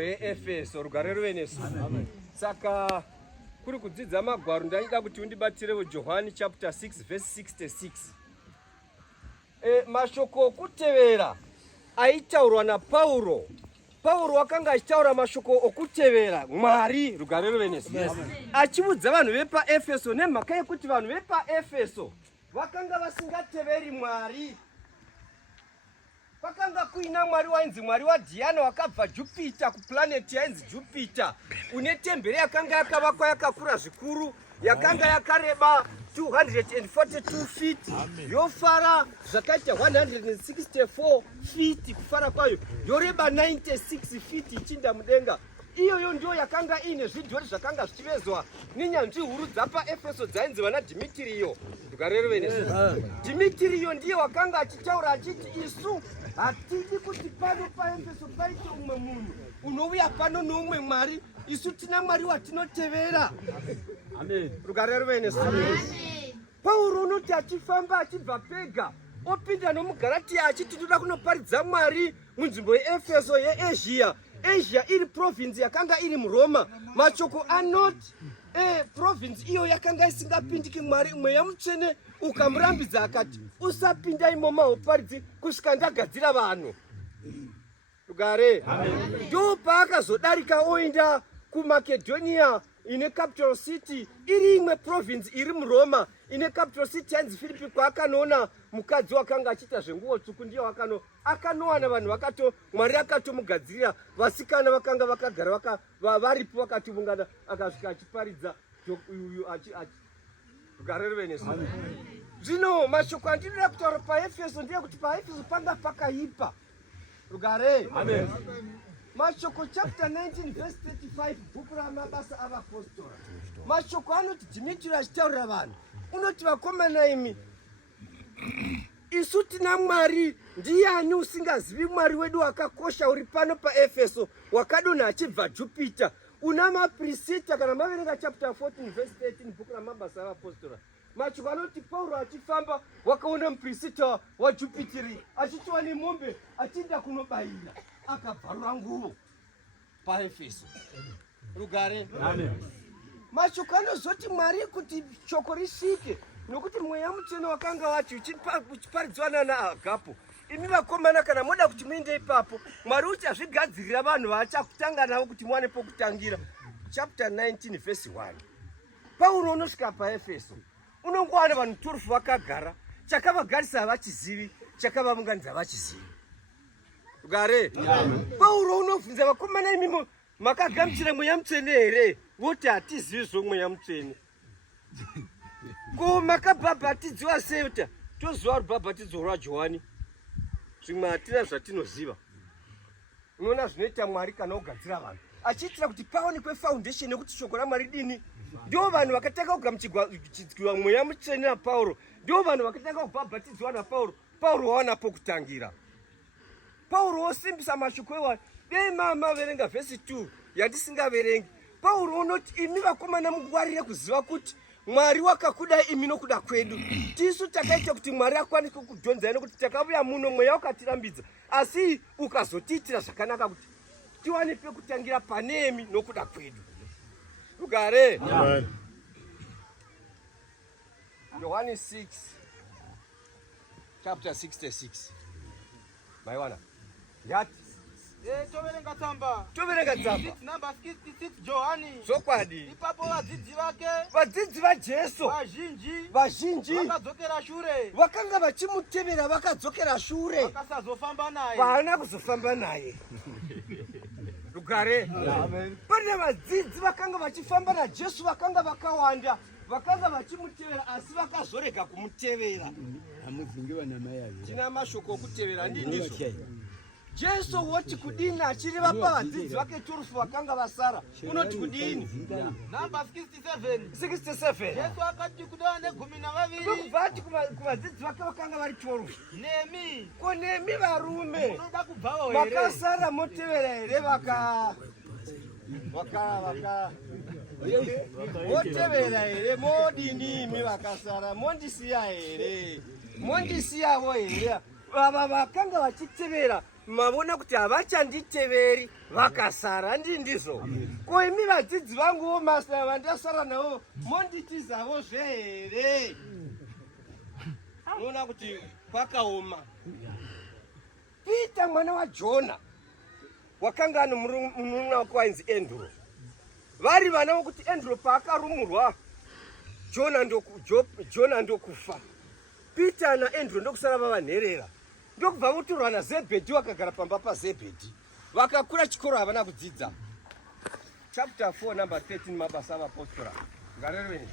Efeso rugare ruvenesu. Saka kuri kudzidza magwaro ndaida kuti undibatsirewo Johani chapter 6 verse 66. Mashoko okutevera aitaurwa naPauro. Pauro wakanga achitaura mashoko okutevera Mwari rugare ruvenesu. Achibudza vanhu vepa Efeso nemhaka yekuti vanhu vepa Efeso vakanga vasingateveri Mwari. Pakanga kuina mwari wainzi mwari waDiana wakabva Jupiter kuplaneti yainzi Jupiter, une temberi yakanga yakavakwa yakakura zvikuru, yakanga yakareba 242 feet, yofara zvakaita 164 feet kufara kwayo, yoreba 96 feet ichinda mudenga. Iyoyo ndio yakanga ine zvidhori zvakanga zvichivezwa ninyanzvi huru dzapa Efeso dzainzi vana Dimitriyo. Dimitriyo ndiye wakanga achitaura achiti isu hatidi kuti pano paEfeso paite umwe munhu unouya pano noumwe mwari, isu tina mwari watinotevera. Amen. Rugare ruve nesu. Pauro unoti achifamba achibva Pega opinda nomuGaratia achiti ndoda kunoparidza Mwari munzvimbo yeEfeso yeAsia. Asia iri province yakanga iri muRoma. Machoko anoti province iyo yakanga isingapindiki Mwari. Mweya Mutsvene ukamurambidza akati usapinda imomo hauparidzi kusvika ndagadzira vanhu. Rugare. Ndo paakazodarika oenda kuMakedhonia ine capital city iri imwe province iri muRoma ine capital city yanzi Philippi, kwaakanoona mukadzi wakanga achita zvenguo tsvuku. Ndiyo akanowana vanhu Mwari akatomugadzirira vasikana vakanga vakagara varipo vakatuvungana, akasvika achiparidza uyu rugare ruve nesu. Zvino mashoko andinoda kutaura paEfeso ndeyekuti paEfeso panga pakaipa. Rugare. Amen. Mashoko chapter 19 verse 35 bhuku ramabasa avapostora. Mashoko anoti Dimitriyo achitaurira vanhu unoti vakomana imi, isu tina Mwari. Ndiani usingazivi Mwari wedu wakakosha uri pano paEfeso wakadonha achibva Jupiter? Una maprisita kana maverenga chapter 14 verse 13 bhuku ramabasa avapostora. Mashoko anoti Pauro achifamba wakaona muprisita waJupiteri achitiwa nemombe achinda kunobayira, akabvarura nguo paEfeso. Rugare. Amen. Mashoko anozoti Mwari kuti shoko risvike nokuti Mweya Mutsvene wakanga wacho uchiparidzwa naAgapo. Imi vakomana kana moda kuti muende ipapo, Mwari uchazvigadzirira vanhu vachakutanga navo kuti muwane pokutangira. Chapter 19 verse 1. Pauro unosvika paEfeso unongowana vanhu 12 vakagara, chakavagarisa havachizivi, chakavaunganidza havachizivi. Rugare. Pauro unobvunza vakomana imi makagamuchira Mweya Mutsvene here? Voti hatizivi zvomweya Mutsvene. Ko makabhabhatidziwa sei? Toziva rubhabhatidzo rwaJohani, zvimwe hatina zvatinoziva. Unoona zvinoita Mwari kana ogadzira vanhu achiitira kuti paonekwe foundation yekuti shoko raMwari dini. Ndio vanhu vakatanga kugamuchirwa Mweya Mutsvene naPauro, ndio vanhu vakatanga kubhabhatidzwa naPauro. Pauro wawana pokutangira. Pauro osimbisa mashoko ewa. Dei maverenga verse 2 yatisingaverengi. Pauro unoti imi vakomana mungwarire kuziva kuti Mwari wakakudai imi nokuda kwedu. Tisu takaita kuti Mwari akwanise kudhonzai nokuti takavuya muno mweya ukatirambidza, asi ukazotiitira zvakanaka kuti tiwane pekutangira pane imi nokuda kwedu. Rugare. Amen. Johani 6 chapter 66. Maiwana. Yati toverenga tsamba. Number 66 Johani. Zokwadi. Ipapo vadzidzi vake, vadzidzi vaJesu vazhinji vakadzokera shure, vakanga vachimutevera vakadzokera shure, vakasazofamba naye, vaana kuzofamba naye. Rugare. Amen. Pane vadzidzi vakanga vachifamba naJesu vakanga vakawanda, vakanga vachimutevera asi vakazorega kumutevera. Tina mashoko okutevera ndinizvo. Jesu woti kudini achireva pavadzidzi vake 12 vakanga vasara, unoti kudini? Number 67. Jesu akati kudana negumi navaviri. Ndokubvati kuvadzidzi vake vakanga vari 12. Nemi. Ko nemi varume unoda kubvawo here? Vakasara motevera here motevera here? Modini imi vakasara? Mondisiya here? Mondisiyavo here? Vava vakanga vachitevera mavona kuti havachanditeveri vakasara ndizvo. Ko imi vadzidzi vanguwo masina vandasara navo monditizavo zvehere. Unoona kuti kwakaoma. Pita mwana waJona wakanga ano munun'una wake wainzi Enduro. Vari vana vokuti Enduro paakarumurwa Jona ndokufa. Pita naEnduro ndokusara vavanherera. Ndokubva votorwa naZebhedhi vakagara pamba paZebhedhi. Vakakura chikoro havana kudzidza. Chapter 4 number 13 mabasa avapostora. Ngarerweni.